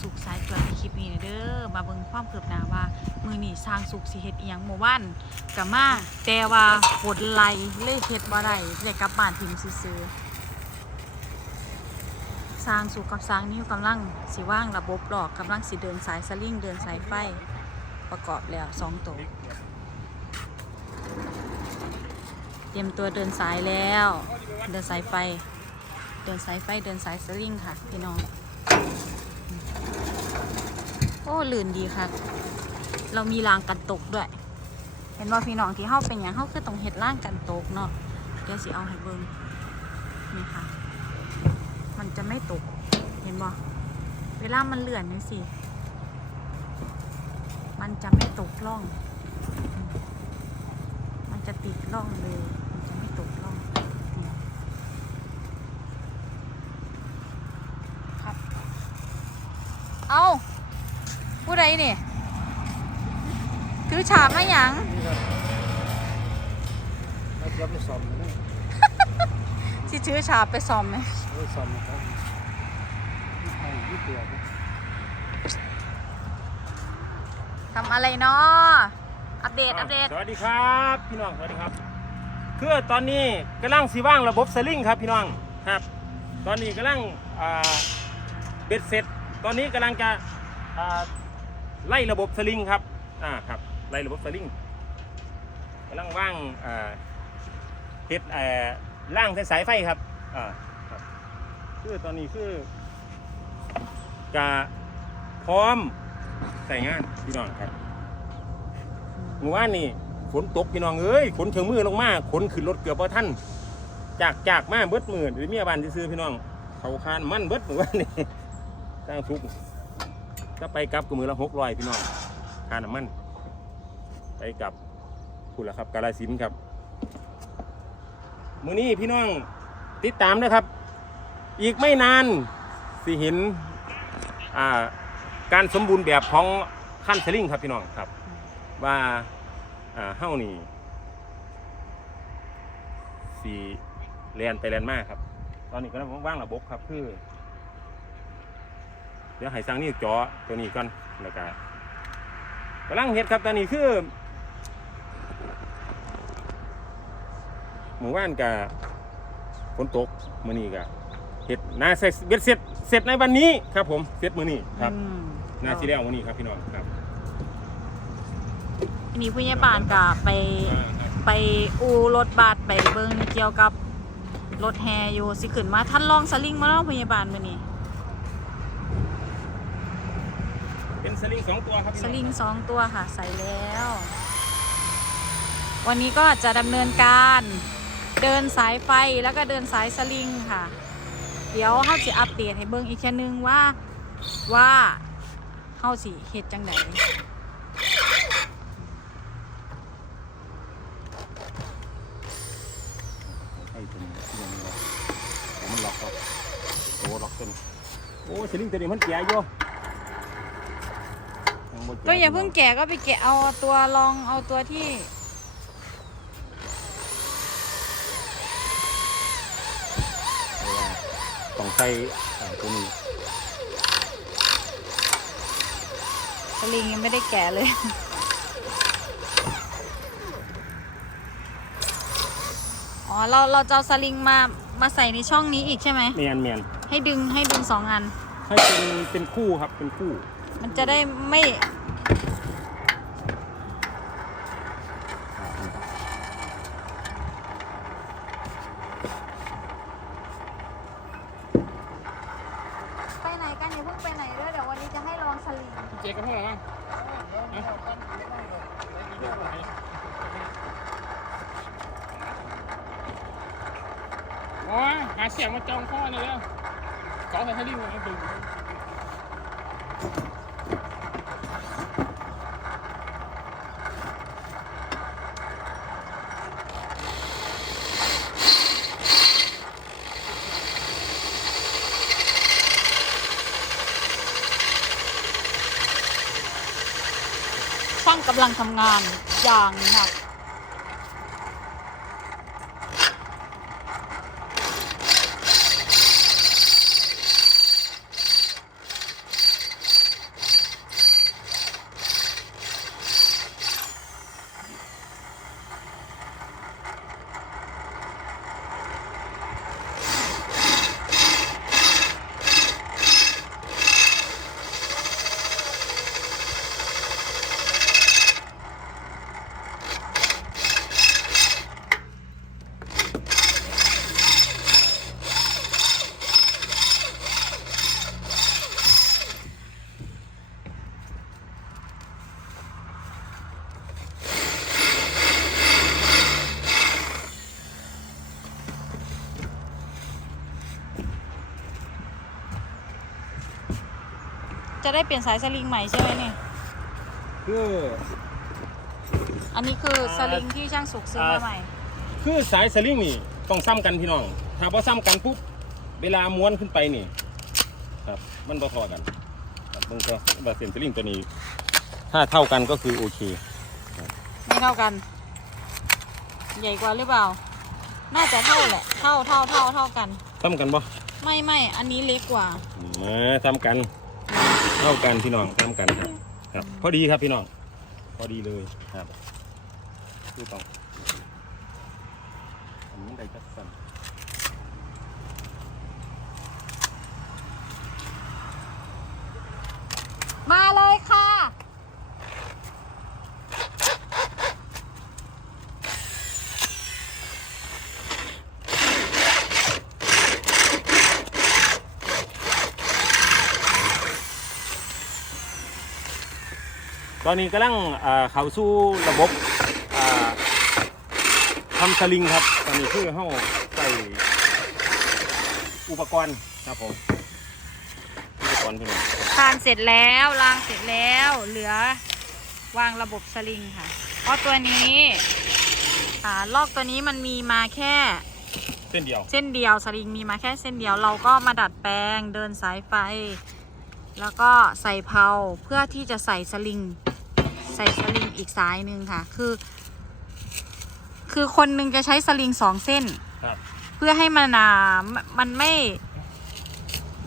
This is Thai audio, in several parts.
สุขสายตัวในคลิปนี้เด้อมาเบิ่งความคืบหน้าว่า มือนี่สร้างสุขสิเฮ็ดอีหยังหมู่บ้านกับมาแต่ว่าฝนไหลเลยเฮ็ดบ่ได้เลยกลับบ้านถิ่มซื่อสร้างสุขกับสร้างนิ้วกำลังสิว่างระบบหลอกกำลังสิเดินสายสลิงเดินสายไฟประกอบแล้วสองตัวเตรียมตัวเดินสายแล้ว เดินสายไฟ เดินสายไฟ เดินสายสลิงค่ะ พี่น้อง อ้ลื่นดีค่ะ เรามีรางกันตกด้วย เห็นว่าพี่น้องที่เข้าเป็นอย่างเข้าคือต้องเห็ดร่างกันตกเนาะเดี๋ยวสิเอาให้เบิ่งนี่ค่ะ มันจะไม่ตก เห็นบ่เวลามันเลื่อนนี่สิ มันจะไม่ตกล่อง มันจะติดร่องเลย มันจะไม่ตกร่องครับ เอา ผู้ใดนี่ถือฉาบมาหยังนี่ครับแล้วเดี๋ยวไปซ่อมนะสิถือฉาบไปซ่อมไหมไปซ่อมนะครับไม่ยี่เตียนะทำอะไรเนาะอัปเดต อัปเดต สวัสดีครับ พี่น้อง สวัสดีครับ คือตอนนี้กำลังสีว่างระบบสลิงครับพี่น้อง ครับ ตอนนี้กำลังอ่าเบ็ดเสร็จ ตอนนี้กำลังจะอ่า ไล่ระบบสลิงครับอ่าครับไล่ระบบสลิงกำลังว่างอ่าเฮ็ดเอ่อล่างสายไฟครับอ่าครับคือตอนนี้คือกะพร้อมใส่งานพี่น้องครับเมื่อวานนี่ฝนตกพี่น้องเอ้ยฝนเชิงมือลงมาขนขึ้นรถเกือบพอท่านจากจากมาเบิดมือหรือเมียบ้านซื้อพี่น้องเขาคานมั่นเบิดเมื่อวานนี่สร้งทุก ข์ก็ไปกลับกับมือละหกร้อยพี่น้องคาน้ำมัน ไปกลับพูดแล้วครับกาลสินครับมือนี้พี่น้องติดตามนะครับ อีกไม่นานสิเห็นการสมบูรณ์แบบของขั้นสลิงครับพี่น้องครับ ว่าเฮ้านี่สีแลนไปแลนมากครับ ตอนนี้ก็ว่างระบบครับคือ เดี๋ยวให้สั่งนี่จอตัวนี้ก่อนแล้วก็กำลังเฮ็ดครับตอนนี้คือหมู่บ้านกับฝนตกมื้อนี้ก็เฮ็ดนาเสร็จเบ็ดเสร็จเสร็จในวันนี้ครับ ผมเสร็จมื้อนี้ครับอืมนาสิแล้วมื้อนี้ครับพี่น้องครับอันนี้ผู้ใหญ่บ้านกับไปอ่าครับไปอูรถบัสไปเบิ่งเกี่ยวกับรถแฮอยู่สิขึ้นมาท่านลองสลิงมาเนาะผู้ใหญ่บ้านมื้อนี้ เป็น สลิงสองตัวครับพี่สน้องลิงสองตัวค่ะ ใส่แล้ว วันนี้ก็จะดำเนินการเดินสายไฟแล้วก็เดินสายสลิงค่ะ เดี๋ยวเขาจะอัปเดตให้เบิ่งอีกแค่ยนึงว่าว่าเขาสิเฮ็ดจังไดไอ้ตัวนี้ที่มันล็อกแต่มันล็อกครับโอ้ล็อกตัวนี้โอ้สลิงตัวนี้มันแก่อยู่ง บ่แก็อย่าเพิ่งแกะก็ไปแกะเอาตัวลองเอาตัวที่เพราะว่าต้องใส่อ่าตัวนี้สลิงยังไม่ได้แกะเลย อ๋อ เราเราจะเอาสลิงมา มาใส่ในช่องนี้อีกใช่ไหม เมียนเมียนให้ดึงให้ดึงสองอัน ให้เป็นเป็นคู่ครับเป็นคู่ มันจะได้ไม่ ไปไหนกันอย่าเพิ่งไปไหนด้วยเดี๋ยววันนี้จะให้ลองสลิงเจ๊กับพ่อหรอมั้งโอ้ยหาเสียงมาจองข้อเลยแล้วขอใส่ให้ดิ้งเลยดึง กำลังทำงานอย่างหนัก จะได้เปลี่ยนสายสลิงใหม่ใช่ไหมนี่คืออันนี้คืออ่าสลิงที่ช่างสุกซื้อมาอ่าใหม่ คือสายสลิงนี่ต้องซ้ำกันพี่น้อง ถ้าพอซ้ำกันปุ๊บเวลาม้วนขึ้นไปนี่ ครับ มันบ่เทอกันครับเบิ่งก็ว่าเส้นสลิงตัวนี้ ถ้าเท่ากันก็คือโอเค ไม่เท่ากัน ใหญ่กว่าหรือเปล่า น่าจะเท่าแหละ เท่าเท่าเท่าเท่ากันซ้ำกันบ่ไม่ไม่อันนี้เล็กกว่ามาซ้ำกัน เท่ากันพี่น้องท่ากันครับ ครับ พอดีครับพี่น้อง พอดีเลยครับดูต่องอันนี้ได้จัดสัน มาเลยค่ะ ตอนนี้กำลังอ่าเข้าสู่ระบบอ่าทำสลิงครับ ตอนนี้คือเฮาใส่อุปกรณ์ครับผมอุปกรณ์พี่น้องทานเสร็จแล้วรางเสร็จแล้วเหลือวางระบบสลิงค่ะ เพราะตัวนี้อ่าลอกตัวนี้มันมีมาแค่เส้นเดียว เส้นเดียวสลิงมีมาแค่เส้นเดียวเราก็มาดัดแปลงเดินสายไฟ แล้วก็ใส่เพลาเพื่อที่จะใส่สลิงใส่สลิงอีกสายหนึ่งค่ะ คือ คือคนหนึ่งจะใช้สลิงสองเส้น ครับ เพื่อให้มันอ่ามันไม่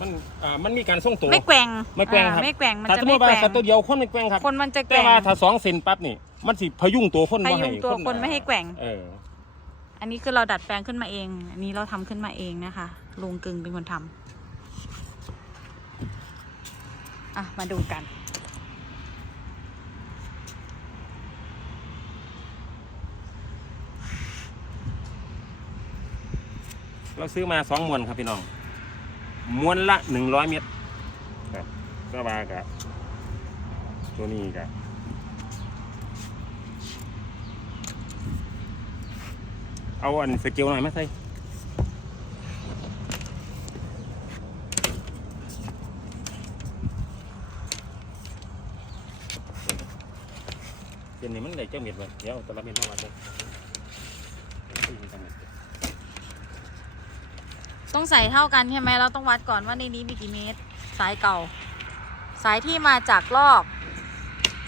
มันอ่ามันมีการส่งตัว ไม่แกว่งไม่แกว่งครับ อ่าไม่แกว่งมันถ้าจะสมมไม่ติว่าแกว่งถ้าตัวเดียวคนไม่แกว่งครับ คนมันจะแกแต่ว่ง ว่าถ้าสองเซนปั๊บนี่ มันสิพยุงตัวคนพบ่ยุให้งตัวคนไม่ให้แกว่ง เออ อันนี้คือเราดัดแปลงขึ้นมาเอง อันนี้เราทำขึ้นมาเองนะคะลุงกึงเป็นคนทำอะ มาดูกัน เราซื้อมาสองมวนครับพี่น้องมวนละหนึ่งร้อยเมตรครับก็บากะตัวนี้กะเอาอันสเกลหน่อยไหมใส่เส้นนี้มันได้เจ้าเม็ดวะเดี๋ยวต่ละเม็ดมาวัดเลย ต้องใส่เท่ากันใช่ไหมเราต้องวัดก่อนว่าในนี้มีกี่เมตร สายเก่า สายที่มาจากลอก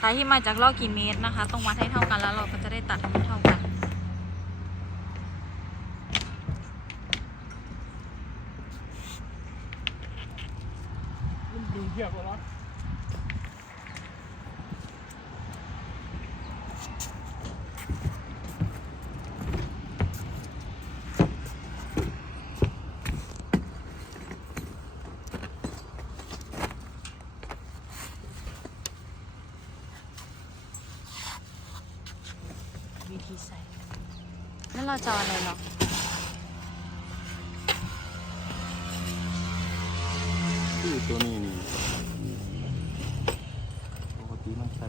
สายที่มาจากลอกกี่เมตรนะคะ ต้องวัดให้เท่ากันแล้วเราก็จะได้ตัดให้เท่ากันดึงเทียบแล้ว พีใส่นั่นเราจะออะไรเนาะคือตัวนี้นี่ปกติมันใส่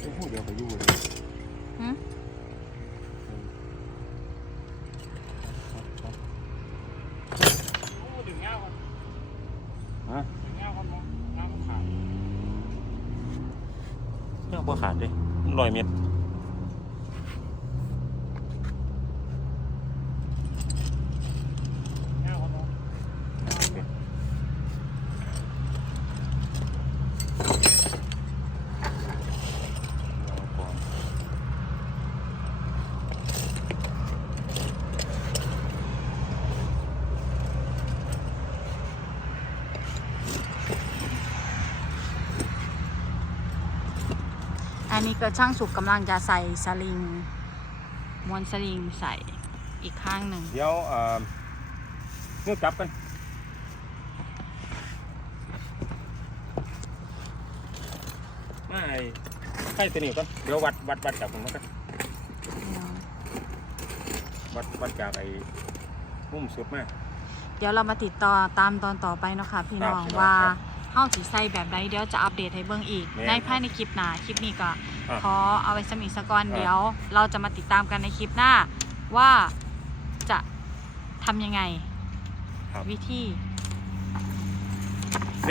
โอ้โหเดี๋ยวไปอยู่เลย หืม ดึงเงาครับ ฮะ ดึงเงาครับน้องน้ำมันขาด เนี่ยบ่ขาด เลยร้อยเมตร เงาครับน้อง โอเคเอาก่อน อันนี้ก็ช่างสุกกำลังจะใส่สลิงม้วนสลิงใส่อีกข้างหนึ่งเดี๋ยวเอ่อเงือกจับกันไม่ใช่ตัวนี้ก่อนเดี๋ยววัดวัดวัดจากผมมากันวัดวัดจากไอ้มุมสุดมาก เดี๋ยวเรามาติดต่อตามตอนต่อไปเนาะค่ะพี่น้องครับพี่น้องว่าครับ เฮาสิใส่แบบใดเดี๋ยวจะอัปเดตให้เบิ่งอีก แม่นในภายในคลิปหน้าคลิปนี้ก็ครับขอเอาไว้สมิสกอนครับเดี๋ยว เราจะมาติดตามกันในคลิปหน้าว่าจะทำยังไง ครับ วิธี